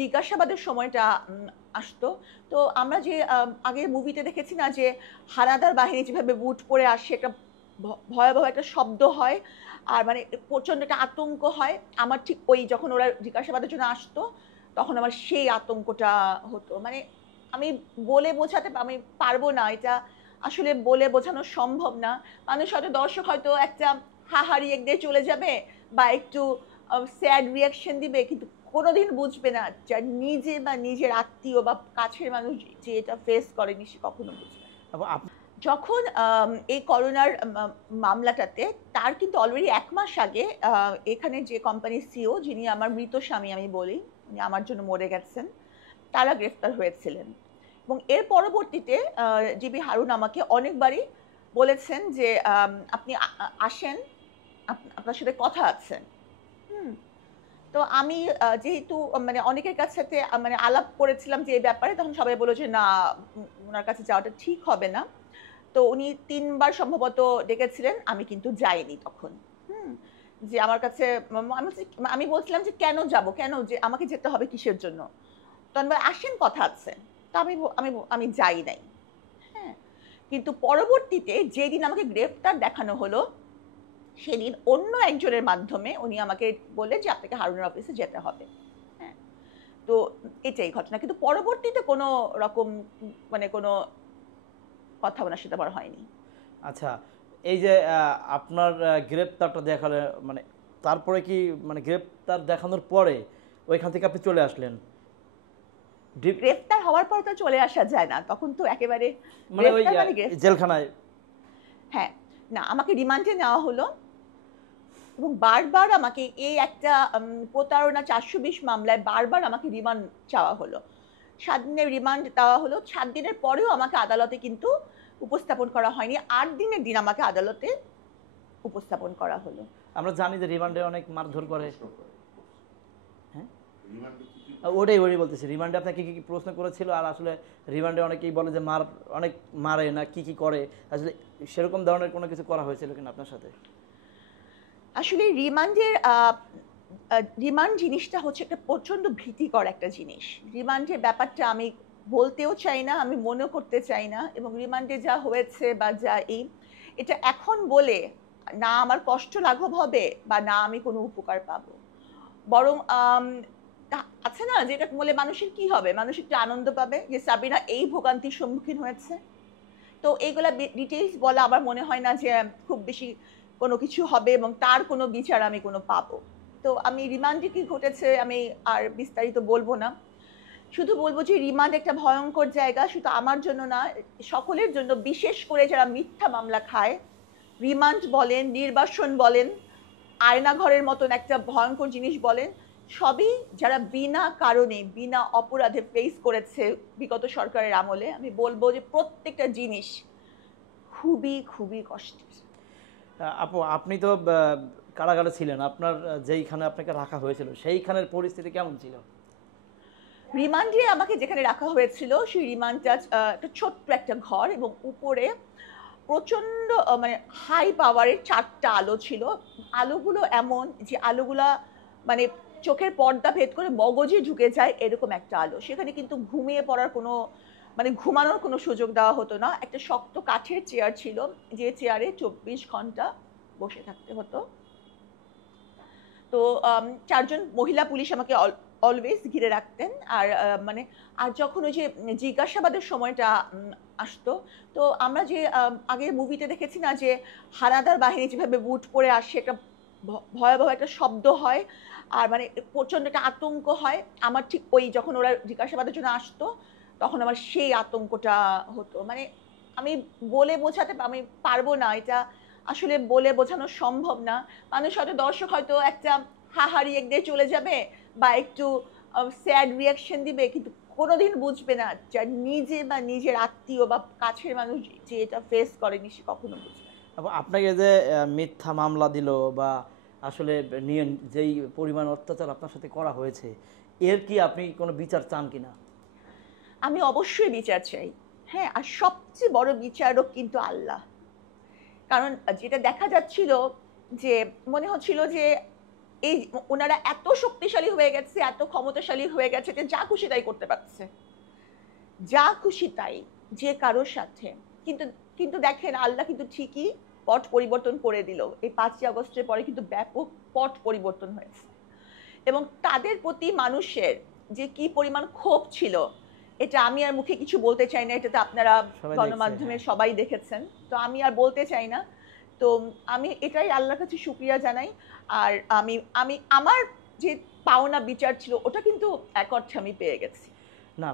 জিজ্ঞাসাবাদের সময়টা আসতো। তো আমরা যে আগের মুভিতে দেখেছি না যে হানাদার বাহিনী যেভাবে বুট পরে আসে একটা ভয়াবহ একটা শব্দ হয়। আর মানে প্রচন্ড একটা আতঙ্ক হয়। আমার ঠিক ওই যখন ওরা জিজ্ঞাসাবাদের জন্য আসতো, তখন আমার সেই আতঙ্কটা হতো। মানে আমি বলে বোঝাতে আমি পারবো না। এটা আসলে বলে বোঝানো সম্ভব না। মানুষ হয়তো দর্শক হয়তো একটা হাহা রিয়েক্ট দিয়ে চলে যাবে বা একটু স্যাড রিঅ্যাকশন দিবে। কিন্তু কোনোদিন বুঝবে না যার নিজে বা নিজের আত্মীয় বা কাছের মানুষ যে এটা ফেস করেনি সে কখনো বুঝবে না। এবং যখন এই করোনার মামলাটাতে তার কিন্তু অলরেডি ১ মাস আগে এখানে যে কোম্পানির সিইও যিনি আমার মৃত স্বামী আমি বলি, উনি আমার জন্য মরে গেছেন। তারা গ্রেফতার হয়েছিলেন। এবং এর পরবর্তীতে জিবি হারুন আমাকে অনেকবারই বলেছেন যে, "আপনি আসেন, আপনার সাথে কথা আছে।" হুম? তো আমি যেহেতু মানে অনেকের কাছেতে মানে আলাপ করেছিলাম যে এই ব্যাপারে, তখন সবাই বলল যে, "না, উনার কাছে যাওয়াটা ঠিক হবে না।" তো উনি ৩ বার সম্ভবত ডেকেছিলেন। আমি কিন্তু যাইনি তখন। হুম? যে আমার কাছে আমি বলছিলাম যে, "কেন যাবো? কেন যে আমাকে যেতে হবে কিসের জন্য?" তখন বলে, "আসেন কথা আছে।" তো আমি যাই নাই। হ্যাঁ? কিন্তু পরবর্তীতে যেদিন আমাকে গ্রেফতার দেখানো হলো, সেদিন অন্য একজনের মাধ্যমে উনি আমাকে বললেন যে, "আপনাকে হারুনের অফিসে যেতে হবে।" হ্যাঁ? তো এটাই ঘটনা। কিন্তু পরবর্তীতে কোনো রকম মানে কোনো কথা উনার সাথে আমার হয়নি। আচ্ছা, এই যে আপনার গ্রেপ্তারটা দেখালে মানে তারপরে কি মানে গ্রেপ্তার দেখানোর পরে ওইখান থেকে আপনি চলে আসলেন গ্রেফতার হওয়ার পর তো চলে আসা যায় না। তখন তো একেবারে মানে ওই গ্রেফতার মানে গ্রেফতার। জেলখানায়? হ্যাঁ, না আমাকে রিমান্ডে নেওয়া হলো এবং বারবার আমাকে এই একটা প্রতারণা ৪২০ মামলায় বারবার আমাকে রিমান্ড চাওয়া হলো। ৭ দিনের রিমান্ড দেওয়া হলো। ৭ দিনের পরেও আমাকে আদালতে কিন্তু উপস্থাপন করা হয়নি। ৮ দিনের দিন আমাকে আদালতে উপস্থাপন করা হলো। আমরা জানি যে রিমান্ডে অনেক মারধর করে। হ্যাঁ, ওটাই বলতেছি, রিমান্ডে আপনাকে কি কি প্রশ্ন করেছিল? আর আসলে রিমান্ডে অনেকেই বলে যে অনেক মারে না, কি কি করে, আসলে সেরকম ধরনের কোনো কিছু করা হয়েছিল কিনা আপনার সাথে? আসলে রিমান্ড জিনিসটা হচ্ছে একটা প্রচন্ড ভীতিকর একটা জিনিস। রিমান্ডের ব্যাপারটা আমি বলতেও চাই না, আমি মনেও করতে চাই না এবং রিমান্ডে যা হয়েছে বা যা এটা এখন বলে না আমার কষ্ট লাঘব হবে বা না আমি কোনো উপকার পাবো। বরং আছে না যে এটা বলে মানুষের কি হবে? মানুষ একটু আনন্দ পাবে যে সাবিনা এই ভোগান্তির সম্মুখীন হয়েছে। তো এইগুলা ডিটেইলস বলা আমার মনে হয় না যে খুব বেশি কোনো কিছু হবে এবং তার কোনো বিচার আমি কোনো পাবো। তো আমি রিমান্ডে কি ঘটেছে আমি আর বিস্তারিত বলব না। শুধু বলব যে রিমান্ড একটা ভয়ংকর জায়গা শুধু আমার জন্য না, সকলের জন্য বিশেষ করে যারা মিথ্যা মামলা খায়, রিমান্ড বলেন, নির্বাসন বলেন, আয়নাঘরের মতন একটা ভয়ংকর জিনিস বলেন, সবই যারা বিনা কারণে, বিনা অপরাধে ফেস করেছে বিগত সরকারের আমলে, আমি বলব যে প্রত্যেকটা জিনিস খুবই, খুবই কষ্টের। আপু, আপনি তো কারাগারে ছিলেন, আপনার যেইখানে আপনাকে রাখা হয়েছিল সেইখানের পরিস্থিতি কেমন ছিল? রিমান্ডে আমাকে যেখানে রাখা হয়েছিল, সেই রিমান্ডটা একটা ছোট্ট একটা ঘর এবং উপরে প্রচন্ড মানে হাই পাওয়ারের ৪ টা আলো ছিল। আলোগুলো এমন যে আলোগুলা মানে চোখের পর্দা ভেদ করে মগজে ঢুকে যায় এরকম একটা আলো। সেখানে কিন্তু ঘুমিয়ে পড়ার কোনো মানে ঘুমানোর কোনো সুযোগ দেওয়া হতো না। একটা শক্ত কাঠের চেয়ার ছিল, যে চেয়ারে ২৪ ঘন্টা বসে থাকতে হতো। তো ৪ জন মহিলা পুলিশ আমাকে অলওয়েজ ঘিরে রাখতেন। আর মানে আর যখন ওই যে জিজ্ঞাসাবাদের সময়টা আসতো, তো আমরা যে আগের মুভিতে দেখেছি না যে হানাদার বাহিনী যেভাবে বুট পরে আসে একটা ভয়াবহ একটা শব্দ হয়। আর মানে প্রচন্ড একটা আতঙ্ক হয়। আমার ঠিক ওই যখন ওরা জিজ্ঞাসাবাদের জন্য আসতো, তখন আমার সেই আতঙ্কটা হতো। মানে আমি বলে বোঝাতে আমি পারবো না। এটা আসলে বলে বোঝানো সম্ভব না। মানুষ হয়তো দর্শক হয়তো একটা হাহা রিয়েক্ট দিয়ে চলে যাবে বা একটু স্যাড রিঅ্যাকশন দিবে। কিন্তু কোনোদিন বুঝবে না যার নিজে বা নিজের আত্মীয় বা কাছের মানুষ যে এটা ফেস করেনি সে কখনো বুঝবে না। আপনাকে যে মিথ্যা মামলা দিল বা আসলে নিয়ে যেই পরিমাণ অত্যাচার আপনার সাথে করা হয়েছে, এর কি আপনি কোনো বিচার চান কিনা? আমি অবশ্যই বিচার চাই। হ্যাঁ? আর সবচেয়ে বড় বিচারক কিন্তু আল্লাহ। কারণ যেটা দেখা যাচ্ছিল যে মনে হচ্ছিল যে এই ওনারা এত শক্তিশালী হয়ে গেছে, এত ক্ষমতাশালী হয়ে গেছে যে যা খুশি তাই করতে পারছে, যা খুশি তাই যে কারোর সাথে। কিন্তু কিন্তু দেখেন আল্লাহ কিন্তু ঠিকই পট পরিবর্তন করে দিল। এই 5ই আগস্টের পরে কিন্তু ব্যাপক পট পরিবর্তন হয়েছে, এবং তাদের প্রতি মানুষের যে কি পরিমাণ ক্ষোভ ছিল এটা আমি আর মুখে কিছু বলতে চাই না, এটা তো আপনারা সবাই গণমাধ্যমে দেখছে, হ্যাঁ। সবাই দেখেছেন, তো আমি আর বলতে চাই না। তো আমি এটাই আল্লাহর কাছে শুকরিয়া জানাই। আর আমি আমি আমার যে পাওনা বিচার ছিল ওটা কিন্তু এক অর্থে আমি পেয়ে গেছি। না